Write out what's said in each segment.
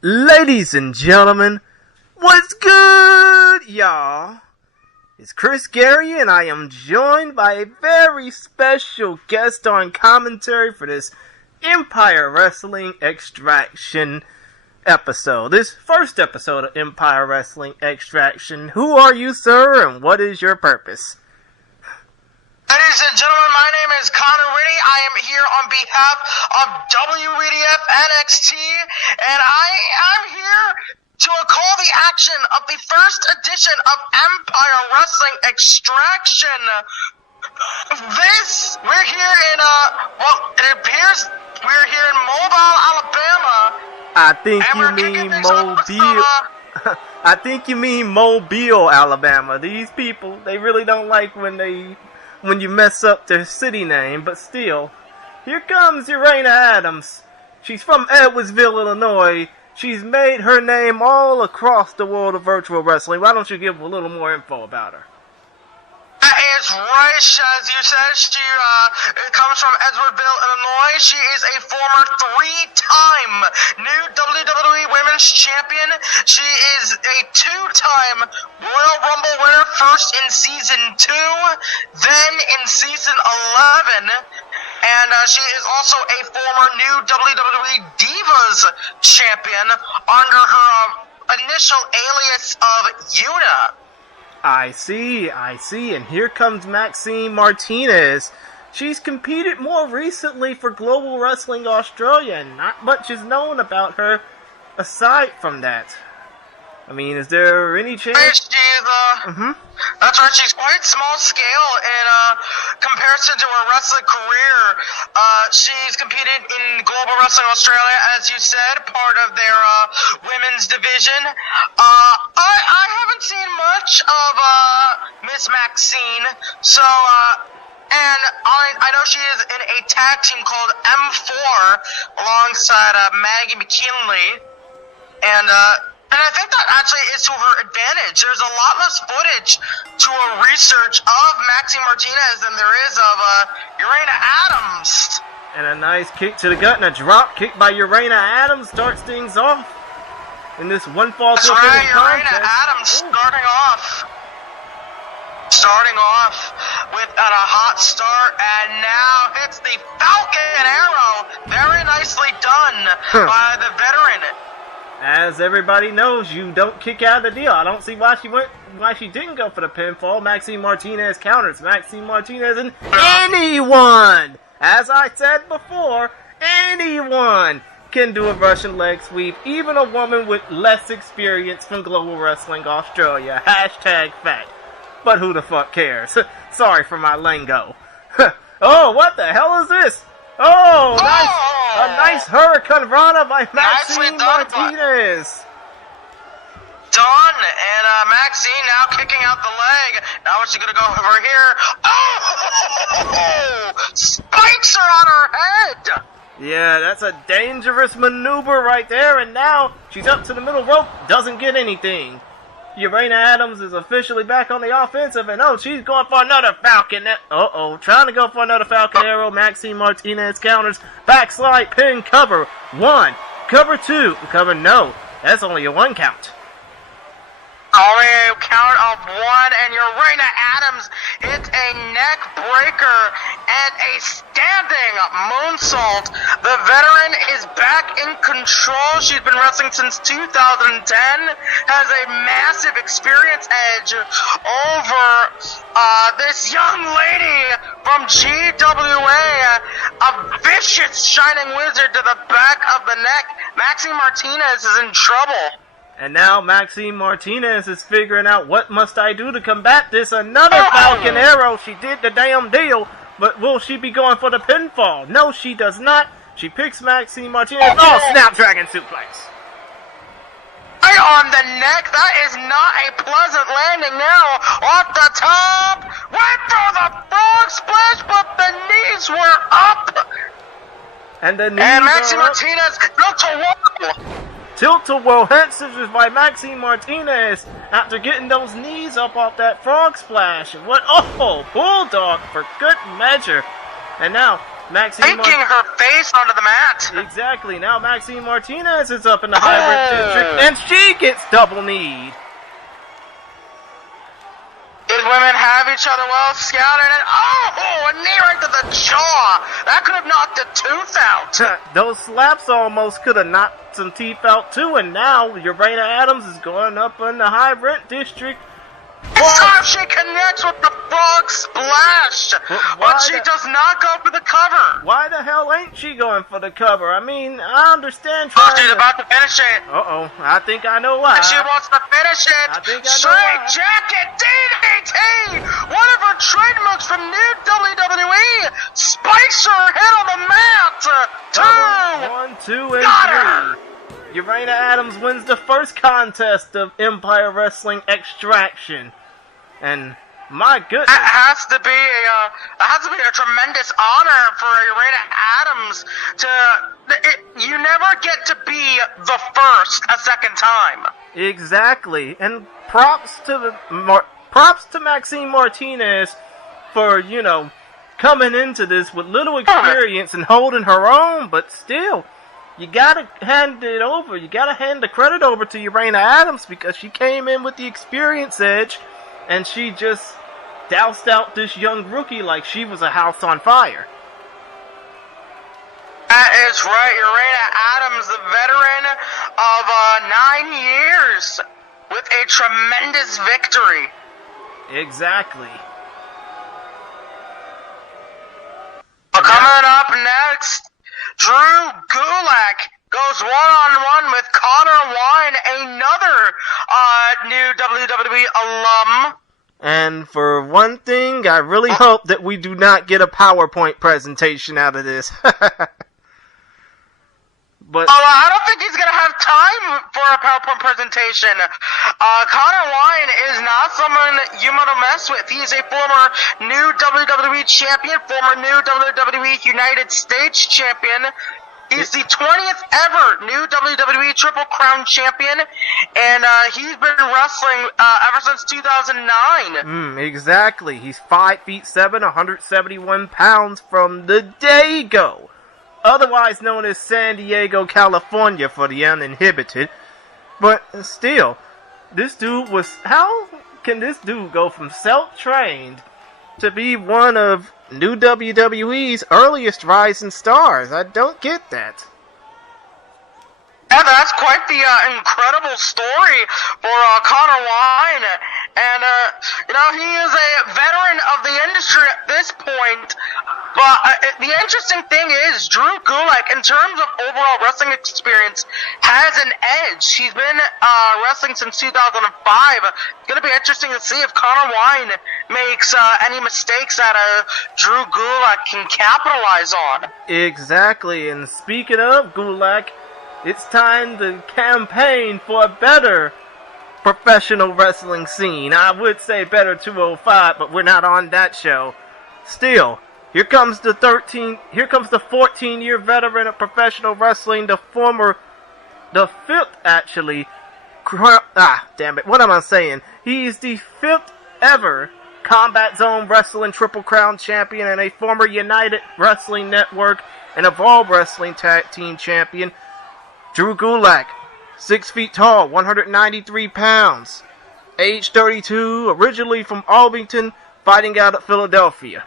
Ladies and gentlemen, what's good, y'all? It's Chirs Gary, and I am joined by a very special guest on commentary for this Empire Wrestling Extraction episode. This first episode of Empire Wrestling Extraction. Who are you, sir, and what is your purpose? Ladies and gentlemen, my name is Connor Witte. I am here on behalf of WEDF Nxt, and I'm here to call the action of the first edition of Empire Wrestling Extraction. We're here in, it appears we're here in Mobile, Alabama. I think you mean Mobile. I think you mean Mobile, Alabama. These people, they really don't like when you mess up their city name, but still. Here comes Urana Adams. She's from Edwardsville, Illinois. She's made her name all across the world of virtual wrestling. Why don't you give a little more info about her? That is right, as you said. She comes from Edwardsville, Illinois. She is a former three-time new WWE Women's Champion. She is a two-time Royal Rumble winner, first in Season 2, then in Season 11. And she is also a former new WWE Divas Champion under her initial alias of Una. I see, and here comes Maxine Martinez. She's competed more recently for Global Wrestling Australia, and not much is known about her aside from that. I mean, is there any chance? That's right, she's quite small scale in comparison to her wrestling career. She's competed in Global Wrestling Australia, as you said, part of their women's division. I haven't seen much of Miss Maxine, so and I know she is in a tag team called M4 alongside Maggie McKinley, and I think that actually is to her advantage. There's a lot less footage to a research of Maxine Martinez than there is of Urana Adams. And a nice kick to the gut and a drop kick by Urana Adams starts things off in this one fall to a finish Urana contest. Adams starting off with a hot start, and now hits the Falcon Arrow. Very nicely done by the veteran. As everybody knows, you don't kick out of the deal. I don't see why she didn't go for the pinfall. Maxine Martinez counters. Maxine Martinez and anyone, as I said before, anyone can do a Russian leg sweep. Even a woman with less experience from Global Wrestling Australia. Hashtag fact. But who the fuck cares? Sorry for my lingo. Oh, what the hell is this? Oh, nice! A nice Hurricane Rana by Maxine Martinez. Done, and Maxine now kicking out the leg. Now what's she gonna go over here? Oh! Spikes are on her head! Yeah, that's a dangerous maneuver right there, and now she's up to the middle rope, doesn't get anything. Urana Adams is officially back on the offensive, and she's going for another Falcon. Trying to go for another Falcon Arrow. Maxine Martinez counters. Backslide pin cover. 1. Cover 2. Cover no. That's only a 1 count. Only a count of 1, and Urana Adams hits a neck breaker and a standing moonsault. The veteran is back in control. She's been wrestling since 2010, has a massive experience edge over this young lady from GWA, a vicious shining wizard to the back of the neck. Maxine Martinez is in trouble. And now Maxine Martinez is figuring out what must I do to combat this. Another Falcon Arrow. She did the damn deal, but will she be going for the pinfall? No, she does not. She picks Maxine Martinez. Oh, Snapdragon suplex. Right on the neck. That is not a pleasant landing now. Off the top. Went for the frog splash, but the knees were up. And the knees and Maxine Martinez looked to wall. Tilt-a-whirl head scissors by Maxine Martinez after getting those knees up off that frog splash. And what? Oh, Bulldog for good measure. And now Maxine Faking her face onto the mat. Exactly. Now Maxine Martinez is up in the hybrid district, and she gets double kneed. These women have each other well scouted, and a knee right to the jaw. That could have knocked the tooth out. Those slaps almost could have knocked some teeth out too, and now Urena Adams is going up in the high rent district. This time she connects with the frog splash, but she does not go for the cover. Why the hell ain't she going for the cover? I mean, I understand trying she's about to finish it. Uh-oh, I think I know why. She wants to finish it. I think I know Straight why. jacket DDT! One of her trademarks from new WWE. Spikes her head on the mat. 2. 1, 2, and Got 3. Urena Adams wins the first contest of Empire Wrestling Extraction. And my goodness. It has to be a tremendous honor for Urena Adams you never get to be the first a second time. Exactly. And props to Maxine Martinez for, coming into this with little experience and holding her own, but still, you gotta hand it over. You gotta hand the credit over to Urena Adams because she came in with the experience edge and she just doused out this young rookie like she was a house on fire. That is right. Urena Adams, the veteran of 9 years with a tremendous victory. Exactly. Coming up next, Drew Gulak goes one-on-one with Connor Witte, another new WWE alum. And for one thing, I really hope that we do not get a PowerPoint presentation out of this. But I don't think he's going to have time for a PowerPoint presentation. Connor Witte is not someone you want to mess with. He is a former new WWE champion, former new WWE United States champion. He's the 20th ever new WWE Triple Crown champion, and he's been wrestling ever since 2009. Exactly. He's 5'7", 171 pounds from the Dago, otherwise known as San Diego, California for the uninhibited. But still, this dude was... How can this dude go from self-trained to be one of new WWE's earliest rising stars? I don't get that. Yeah, that's quite the incredible story for Connor Witte. And, he is a veteran of the industry at this point. But the interesting thing is, Drew Gulak, in terms of overall wrestling experience, has an edge. He's been wrestling since 2005. It's going to be interesting to see if Connor Witte makes any mistakes that Drew Gulak can capitalize on. Exactly. And speaking of Gulak, it's time to campaign for a better professional wrestling scene. I would say better 205, but we're not on that show. Still, here comes the 14-year veteran of professional wrestling, the fifth actually. Damn it, what am I saying? He's the 5th ever Combat Zone Wrestling Triple Crown champion and a former United Wrestling Network and Evolve Wrestling Tag Team champion. Drew Gulak, 6 feet tall, 193 pounds, age 32, originally from Albington, fighting out of Philadelphia.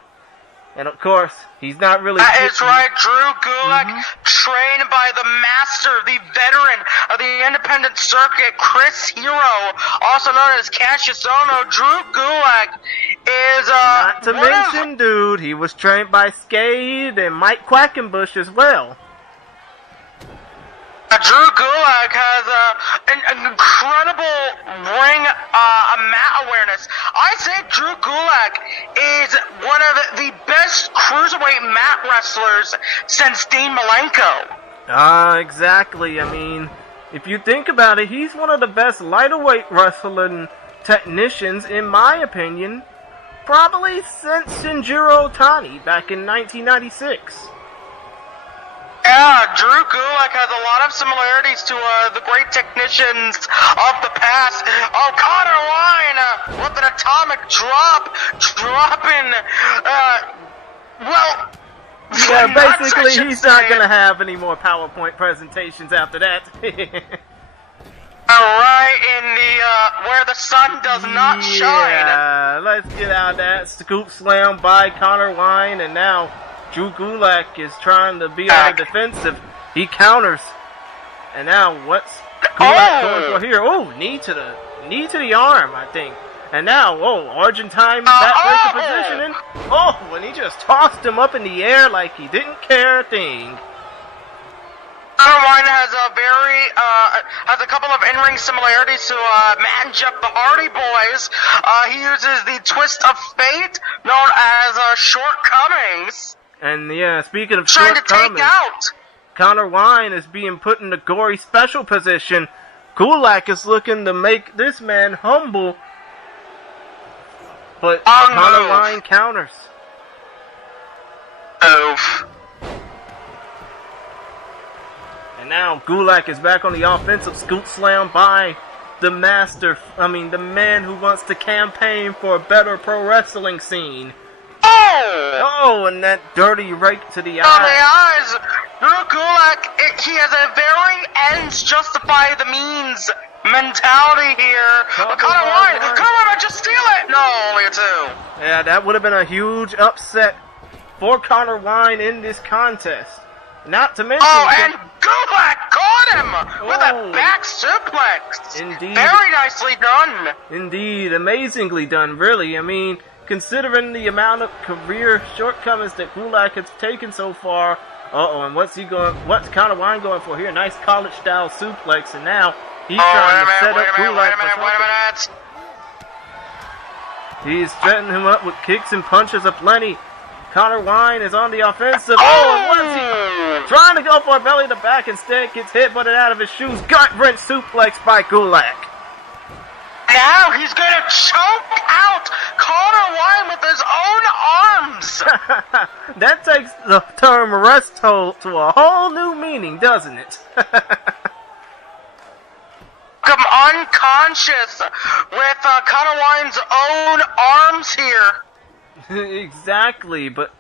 And of course, he's not really... That is right, Drew Gulak, trained by the master, the veteran of the independent circuit, Chris Hero, also known as Cassius Ohno. Drew Gulak is... Not to mention, dude, he was trained by Skade and Mike Quackenbush as well. Drew Gulak has an incredible ring mat awareness. I say Drew Gulak is one of the best cruiserweight mat wrestlers since Dean Malenko. Exactly. I mean, if you think about it, he's one of the best lighterweight wrestling technicians, in my opinion, probably since Shinjiro Otani back in 1996. Yeah, Drew Gulak has a lot of similarities to the great technicians of the past. Oh, Connor Witte with an atomic drop, dropping, Yeah, basically, he's not gonna have any more PowerPoint presentations after that. Alright, in the, where the sun does not shine. Yeah, let's get out of that. Scoop slam by Connor Witte, and now Drew Gulak is trying to be on the defensive. He counters. And now, what's Gulak going for here? Oh, knee to the arm, I think. And now, Argentine backbreaker positioning. Oh, and he just tossed him up in the air like he didn't care a thing. Connor Witte has a couple of in-ring similarities to Matt and Jeff the Hardy Boys. He uses the twist of fate, known as shortcomings. And yeah, speaking of trying to shortcomings, take out Connor Witte is being put in the gory special position. Gulak is looking to make this man humble, but Connor Witte counters. Oof. And now Gulak is back on the offensive. Scoop slam by the the man who wants to campaign for a better pro wrestling scene. Oh, and that dirty rake to the eye. On the eyes. Drew Gulak, he has a very ends justify the means mentality here. Connor Witte might just steal it. No, only a 2. Yeah, that would have been a huge upset for Connor Witte in this contest. Not to mention... Oh, and Gulak caught him with a back suplex. Indeed. Very nicely done. Indeed, amazingly done, really. I mean, considering the amount of career shortcomings that Gulak has taken so far. And what's Connor Witte going for here? Nice college-style suplex, and now he's trying to set up Gulak for something. He's setting him up with kicks and punches aplenty. Connor Witte is on the offensive. And what is he trying to go for a belly to back? Instead, gets hit, but it out of his shoes. Gut wrench suplex by Gulak. Now he's going to choke out Connor Witte with his own arms. That takes the term rest hold to a whole new meaning, doesn't it? I'm unconscious with Connor Witte's own arms here. Exactly, but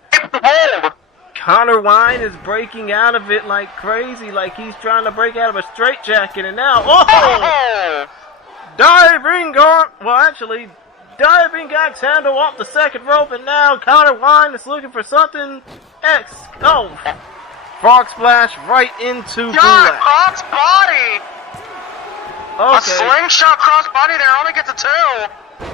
Connor Witte is breaking out of it like crazy, like he's trying to break out of a straitjacket, and now, diving axe handle off the second rope, and now Connor Witte is looking for something frog splash right into Gulak. Cross body! Okay. A slingshot cross body there only gets a 2.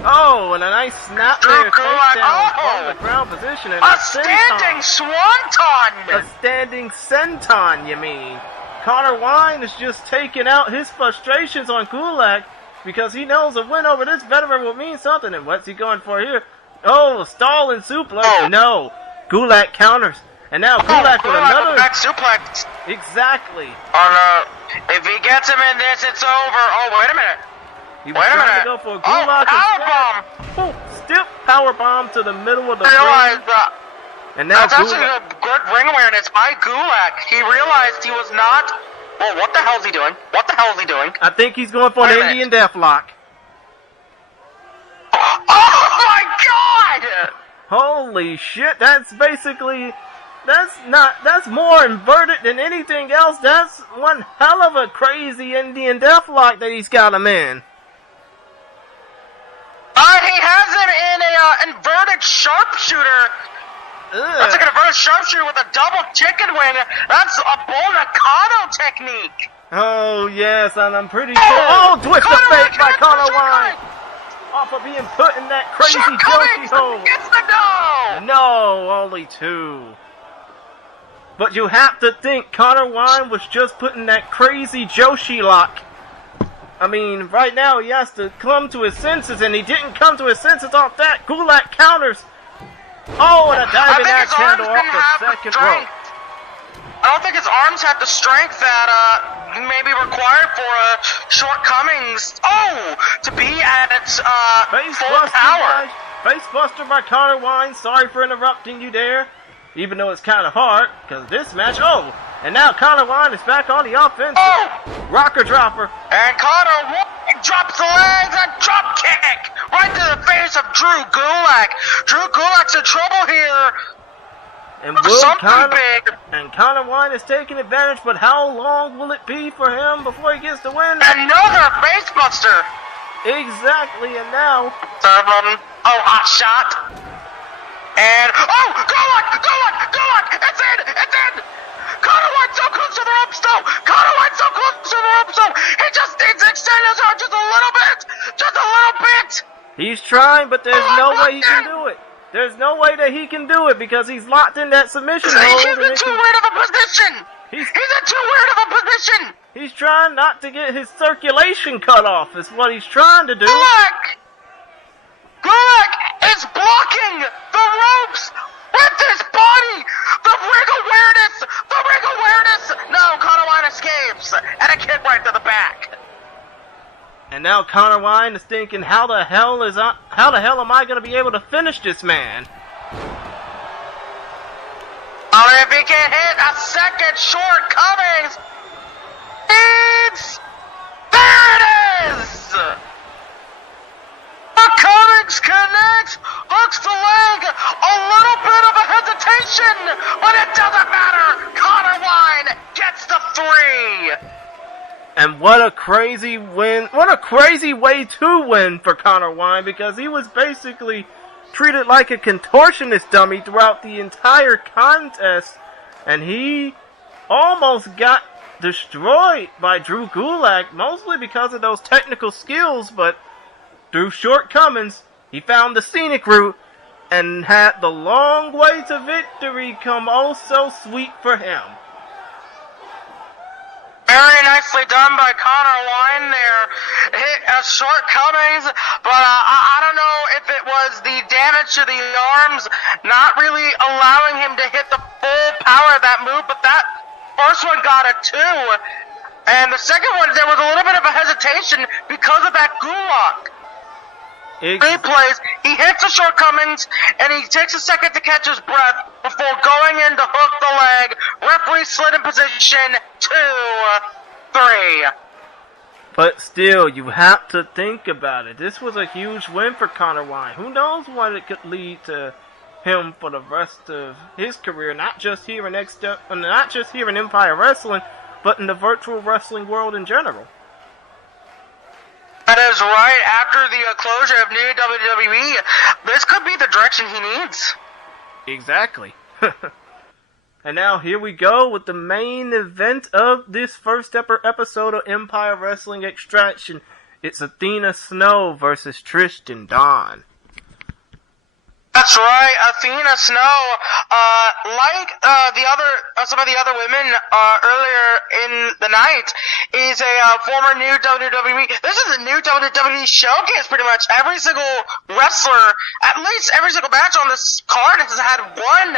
Oh, and a nice snap there, takedown from the ground position, and a standing swanton! A standing senton, you mean? Connor Witte is just taking out his frustrations on Gulak because he knows a win over this veteran will mean something. And what's he going for here? Oh, stalling suplex. No, Gulak counters, and now Gulak with another back suplex. Exactly. If he gets him in this, it's over. Oh, wait a minute. He was trying to go for a Gulak. Powerbomb! Stiff powerbomb to the middle of the ring. And now that's actually a good ring awareness by Gulak. He realized he was not... Well, what the hell is he doing? I think he's going for an Indian Deathlock. Oh my god! Holy shit, that's basically... That's more inverted than anything else. That's one hell of a crazy Indian Deathlock that he's got him in. He has it in a inverted sharpshooter. That's like an inverted sharpshooter with a double chicken wing. That's a bull Nakano technique. Oh, yes, and I'm pretty sure... twist of fate by Connor Witte. Off of being put in that crazy Joshi hole. Gets the no! No, only 2. But you have to think Connor Witte was just put in that crazy Joshi lock. I mean, right now he has to come to his senses, and he didn't come to his senses off that. Gulak counters. Oh, and a diving axe handle off the second rope. I don't think his arms had the strength that may be required for shortcomings. To be at its full power. Facebuster by Connor Witte. Sorry for interrupting you there. Even though it's kind of hard, because this match, and now Connor Witte is back on the offense. Rocker dropper. And Connor Witte drops the legs and drop kick right to the face of Drew Gulak. Drew Gulak's in trouble here. And something big. And Connor Witte is taking advantage, but how long will it be for him before he gets the win? Another facebuster. Exactly, and now... Oh, hot shot. And, oh, go on! It's in! Connor Witte so close to the ropes, though! He just needs to extend his arm just a little bit! He's trying, but there's no way he can do it. There's no way that he can do it because he's locked in that submission hold. He's in too weird of a position! He's trying not to get his circulation cut off, is what he's trying to do. Gulak is blocking the ropes with his body! The ring awareness! No, Connor Witte escapes! And a kick right to the back. And now Connor Witte is thinking, how the hell am I going to be able to finish this man? Oh, if he can hit a second shortcomings, there it is! The Cummings connects, hooks the leg, a little bit of a hesitation, but it doesn't matter. Connor Witte gets the 3. And what a crazy win, what a crazy way to win for Connor Witte, because he was basically treated like a contortionist dummy throughout the entire contest, and he almost got destroyed by Drew Gulak, mostly because of those technical skills, but through shortcomings, he found the scenic route and had the long way to victory come oh so sweet for him. Very nicely done by Connor Witte there. Hit a shortcomings, but I don't know if it was the damage to the arms not really allowing him to hit the full power of that move, but that first one got a 2. And the second one, there was a little bit of a hesitation because of that Gulak. Replays, he hits the shortcomings, and he takes a second to catch his breath before going in to hook the leg. Referee slid in position, 2, 3. But still, you have to think about it. This was a huge win for Connor Witte. Who knows what it could lead to him for the rest of his career, not just here in Empire Wrestling, but in the virtual wrestling world in general. That is right. After the closure of New WWE, this could be the direction he needs. Exactly. And now here we go with the main event of this first episode of Empire Wrestling Extraction. It's Athena Snow versus Tristan Dawn. That's right, Athena Snow, like some of the other women earlier in the night, is a former new WWE. This is a new WWE showcase, pretty much. Every single wrestler, at least every single match on this card has had one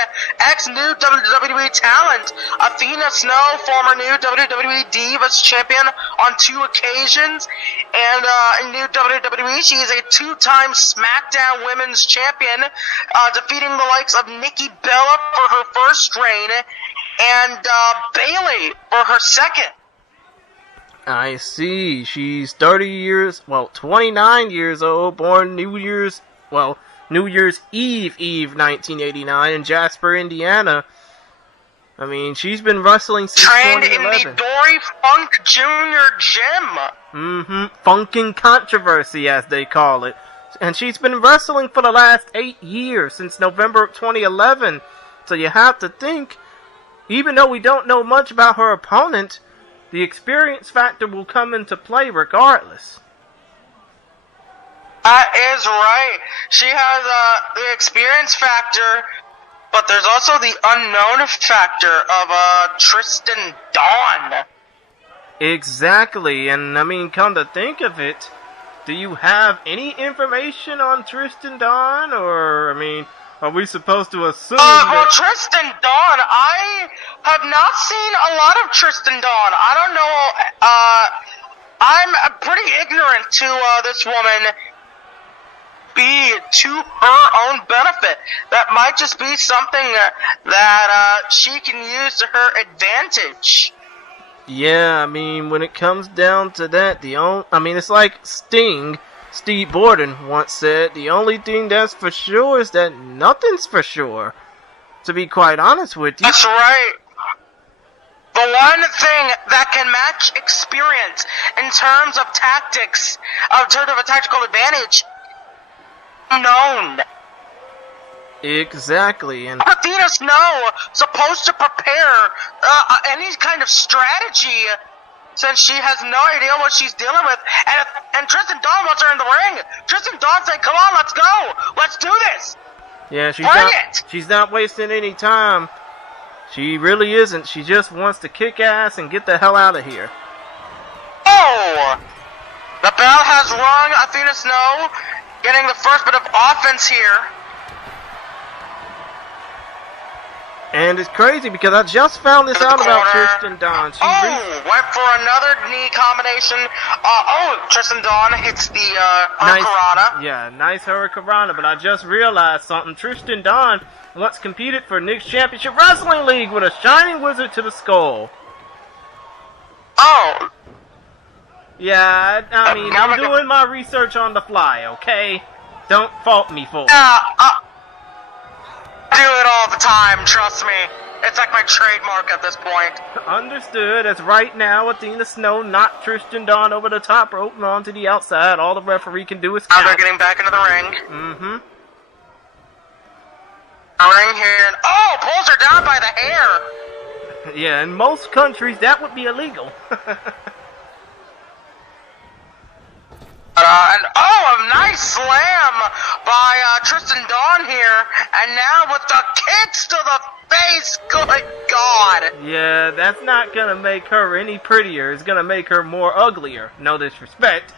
ex-new WWE talent. Athena Snow, former new WWE Divas champion on 2 occasions, and in new WWE, she is a 2-time SmackDown Women's Champion. Defeating the likes of Nikki Bella for her first reign and Bayley for her second. I see. She's 29 years old, born New Year's Eve 1989 in Jasper, Indiana. I mean, she's been wrestling since Trained 2011. in the Dory Funk Jr. Gym. Funkin' Controversy, as they call it. And she's been wrestling for the last 8 years, since November of 2011. So you have to think, even though we don't know much about her opponent, the experience factor will come into play regardless. That is right. She has the experience factor, but there's also the unknown factor of Tristan Dawn. Exactly, and I mean, come to think of it, do you have any information on Tristan Dawn, or, I mean, are we supposed to assume well, Tristan Dawn, I have not seen a lot of Tristan Dawn. I don't know, I'm pretty ignorant to this woman, be to her own benefit. That might just be something that she can use to her advantage. Yeah, I mean, when it comes down to that, it's like Steve Borden once said, the only thing that's for sure is that nothing's for sure. to be quite honest with you. That's right. The one thing that can match experience in terms of tactics, in terms of a tactical advantage, known. Exactly, and Athena Snow supposed to prepare any kind of strategy, since she has no idea what she's dealing with. And Tristan Dawn wants her in the ring. Tristan Dawn said, "Come on, let's go. Let's do this." yeah, Bring it. she's not wasting any time. She really isn't. She just wants to kick ass and get the hell out of here. Oh! The bell has rung. Athena Snow getting the first bit of offense here. And it's crazy because I just found this out about Tristan Dawn. Went for another knee combination. Tristan Dawn hits the nice, Hurricanrana. yeah, nice Hurricanrana, but I just realized something. Tristan Dawn once competed for Nxt Championship Wrestling League with a Shining Wizard to the skull. Oh, Yeah, I mean, I'm doing my research on the fly, okay? Don't fault me for it. I do it all the time, trust me. It's like my trademark at this point. Understood, as right now, Athena Snow knocked Tristan Dawn over the top rope and onto the outside. All the referee can do is Now count. they're getting back into the ring. Mm-hmm. Ring here. And, pulls her down by the hair. Yeah, in most countries, that would be illegal. A nice slam by Tristan Dawn here. And now with the kicks to the face. Good God. Yeah, that's not gonna make her any prettier. It's gonna make her more uglier. No disrespect.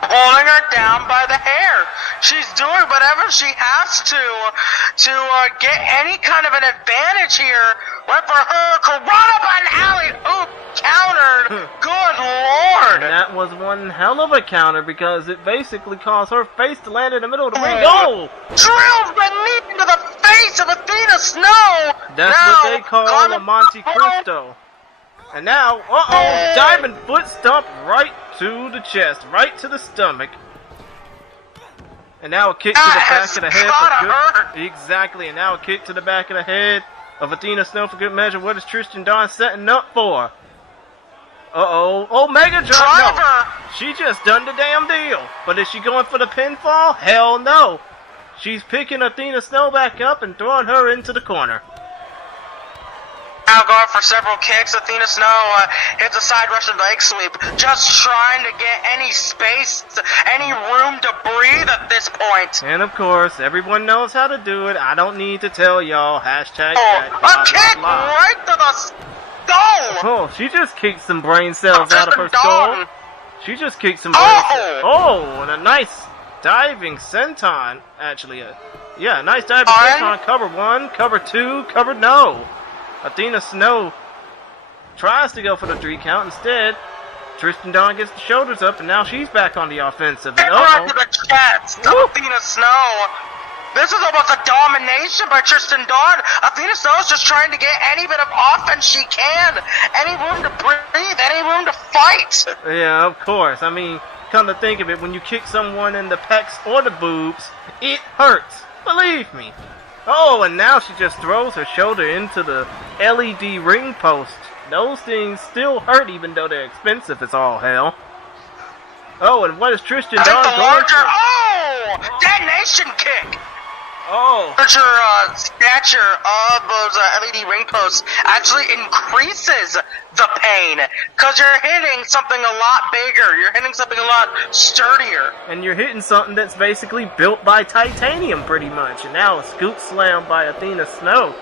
Pulling her down by the hair. She's doing whatever she has to get any kind of an advantage here. Went for her Corona by an alley. Oop, countered. Good Lord. That was one hell of a counter because it basically caused her face to land in the middle of the ring. Oh! Drills the knee into the face of Athena Snow. That's now, what they call a Monte Cristo. And now, diving foot stomp right to the chest, right to the stomach. And now a kick to the back of the head for good. Exactly, and now a kick to the back of the head of Athena Snow for good measure. What is Tristan Dawn setting up for? Mega drop. No, she just done the damn deal. But is she going for the pinfall? Hell no. She's picking Athena Snow back up and throwing her into the corner. Now going for several kicks. Athena Snow hits a side Russian leg sweep, just trying to get any space, any room to breathe at this point. And of course, everyone knows how to do it. I don't need to tell y'all. Hashtag. A kick right to the skull. Oh, she just kicked some brain cells out of her skull. She just kicked some brain cells. Oh, and a nice diving senton. Actually, a nice diving senton. Cover one, cover two, cover no. Athena Snow tries to go for the 3 count. Instead, Tristan Dawn gets the shoulders up, and now she's back on the offensive. Right to the chest of Athena Snow. This is almost a domination by Tristan Dawn. Athena Snow's just trying to get any bit of offense she can. Any room to breathe, any room to fight. Yeah, of course. I mean, come to think of it, when you kick someone in the pecs or the boobs, it hurts. Believe me. Oh, and now she just throws her shoulder into the LED ring post. Those things still hurt even though they're expensive as all hell. Oh, and what is Tristan Dawn going for? Detonation kick! Oh. Larger stature of those LED ring posts actually increases the pain, because you're hitting something a lot bigger, you're hitting something a lot sturdier. And you're hitting something that's basically built by titanium pretty much, and now a scoop slam by Athena Snow.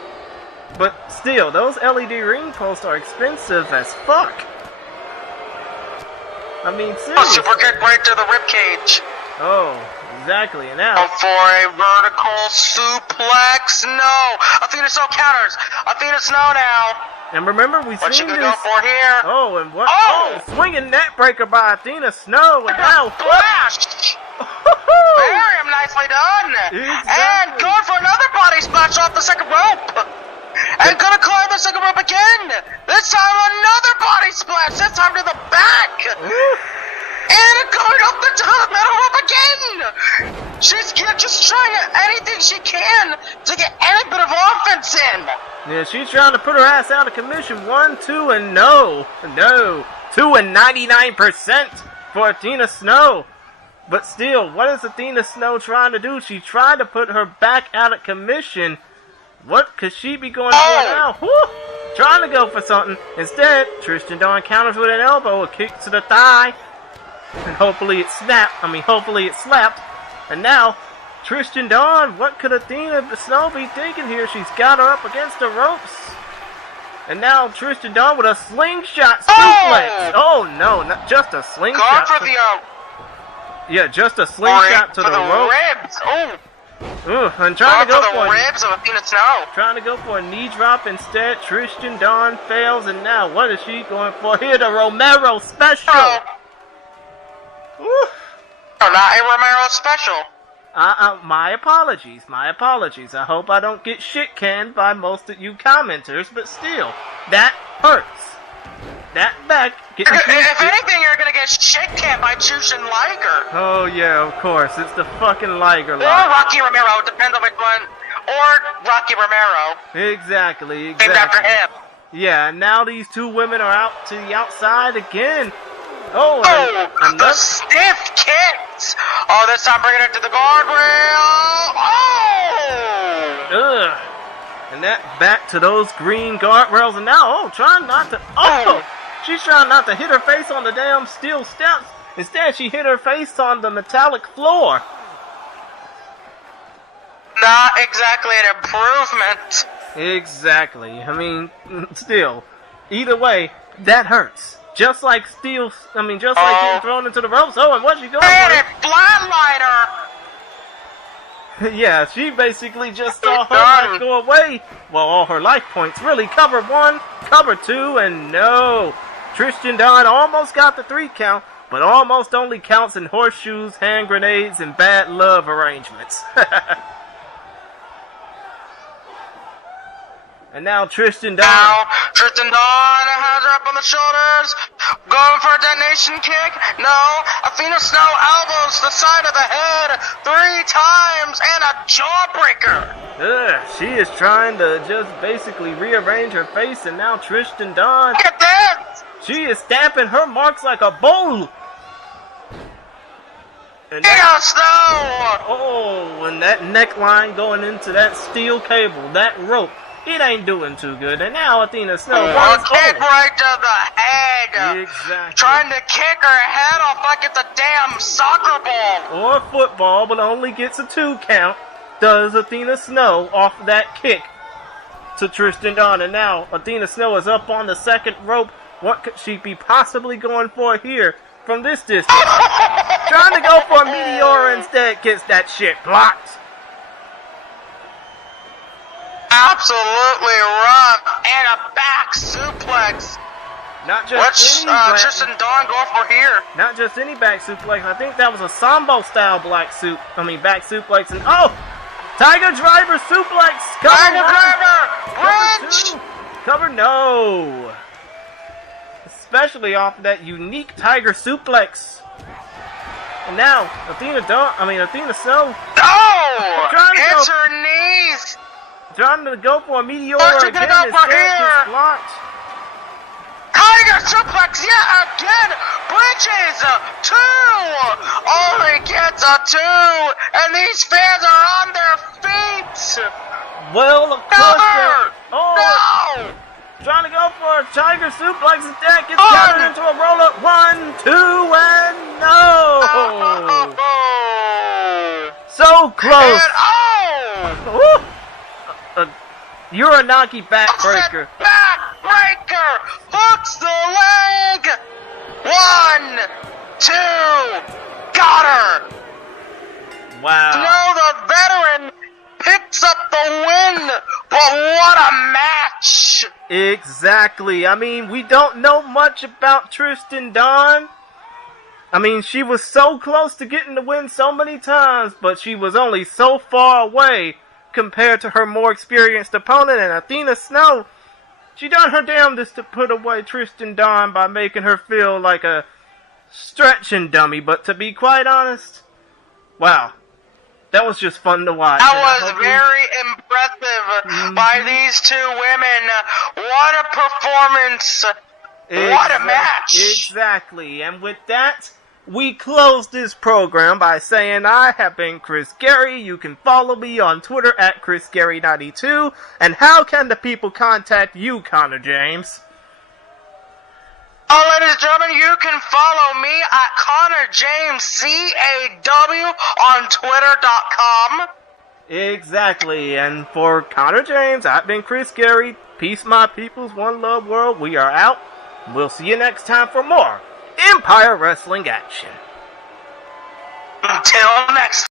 But still, those LED ring posts are expensive as fuck. I mean, seriously. Super kick right to the ribcage. Oh, exactly, and now for a vertical suplex. No, Athena Snow counters. Athena Snow now. And remember, we What's she seen gonna this. go for here? Oh, and what? Oh, swinging net breaker by Athena Snow, and now flash. Very nicely done. Exactly. And going for another body splash off the second rope. And gonna climb the second rope again. This time another body splash. This time to the back. And going up the middle rope again! She's just trying anything she can to get any bit of offense in. Yeah, she's trying to put her ass out of commission. 1, 2, and no. 2 and 99% for Athena Snow. But still, what is Athena Snow trying to do? She tried to put her back out of commission. What could she be going for now? Whew! Trying to go for something. Instead, Tristan Dawn counters with an elbow, a kick to the thigh. And hopefully it snapped. Hopefully it slapped. And now, Tristan Dawn, what could Athena Snow be thinking here? She's got her up against the ropes. And now Tristan Dawn with a slingshot suplex. Oh no, not just a slingshot. Gone for the yeah, just a slingshot to the rope. Ribs. Oh. I'm trying to go for the ribs of Athena Snow. Trying to go for a knee drop instead. Tristan Dawn fails, and now what is she going for here? The Romero special. Oh, not a Romero special. My apologies. I hope I don't get shit canned by most of you commenters, but still, that hurts. That back getting If anything, you're gonna get shit canned by Jushin Liger. Oh yeah, of course. It's the fucking Liger Or Rocky Romero, depends on which one. Or Rocky Romero. Exactly. Named after him. Yeah, and now these two women are out to the outside again. Oh, the stiff kicks! Oh, this time bringing it to the guardrail. Oh! Ugh. And that back to those green guardrails, and now, trying not to. Oh! She's trying not to hit her face on the damn steel steps. Instead, she hit her face on the metallic floor. Not exactly an improvement. Exactly. I mean, still, either way, that hurts. Just like steel, just like getting thrown into the ropes. Oh, and what's she going for? Flatliner! Yeah, she basically just saw her life go away. Well, all her life points really. Cover 1, cover 2, and no. Tristan Dawn almost got the 3 count, but almost only counts in horseshoes, hand grenades, and bad love arrangements. And now Tristan Dawn. Tristan Dawn has her up on the shoulders. Going for a detonation kick. No. Athena Snow elbows the side of the head 3 times and a jawbreaker. She is trying to just basically rearrange her face, and now Tristan Dawn. Look at that! She is stamping her marks like a bull. And and that neckline going into that steel cable, that rope. It ain't doing too good. And now Athena Snow kick right to the head. Exactly. Trying to kick her head off like it's a damn soccer ball. Or football, but only gets a 2 count. Does Athena Snow off that kick to Tristan Dawn. And now Athena Snow is up on the second rope. What could she be possibly going for here from this distance? Trying to go for a meteor instead. Gets that shit blocked. Absolutely rough, and a back suplex. Not just Tristan Dawn go for here. Not just any back suplex. I think that was a Sambo style back suplex. And Tiger Driver suplex. Tiger Driver, wrench. Cover no. Especially off that unique Tiger suplex. And now Athena Snow. Oh! Hits her knees. Trying to go for a meteor again. Instead, she's blocked. Tiger suplex yet again. Bridges 2. Only gets a 2, and these fans are on their feet. Well, of course. No. Trying to go for a Tiger suplex instead. Gets countered into a roll up. 1, 2, and no. So close. And Uranagi backbreaker. Backbreaker! Hooks the leg! 1, 2, got her! Wow. Snow the veteran picks up the win, but what a match! Exactly. We don't know much about Tristan Dawn. She was so close to getting the win so many times, but she was only so far away compared to her more experienced opponent. And Athena Snow, she done her damnedest to put away Tristan Dawn by making her feel like a stretching, dummy, but to be quite honest, wow, that was just fun to watch. That was very impressive by these two women. What a performance. What a match. Exactly. And with that, we close this program by saying I have been Chirs Gary. You can follow me on Twitter at ChrisGary92. And how can the people contact you, Connor James? Oh, ladies and gentlemen, you can follow me at Connor James CAW on Twitter.com. Exactly. And for Connor James, I've been Chirs Gary. Peace, my peoples. One love world. We are out. We'll see you next time for more Empire Wrestling action. Until next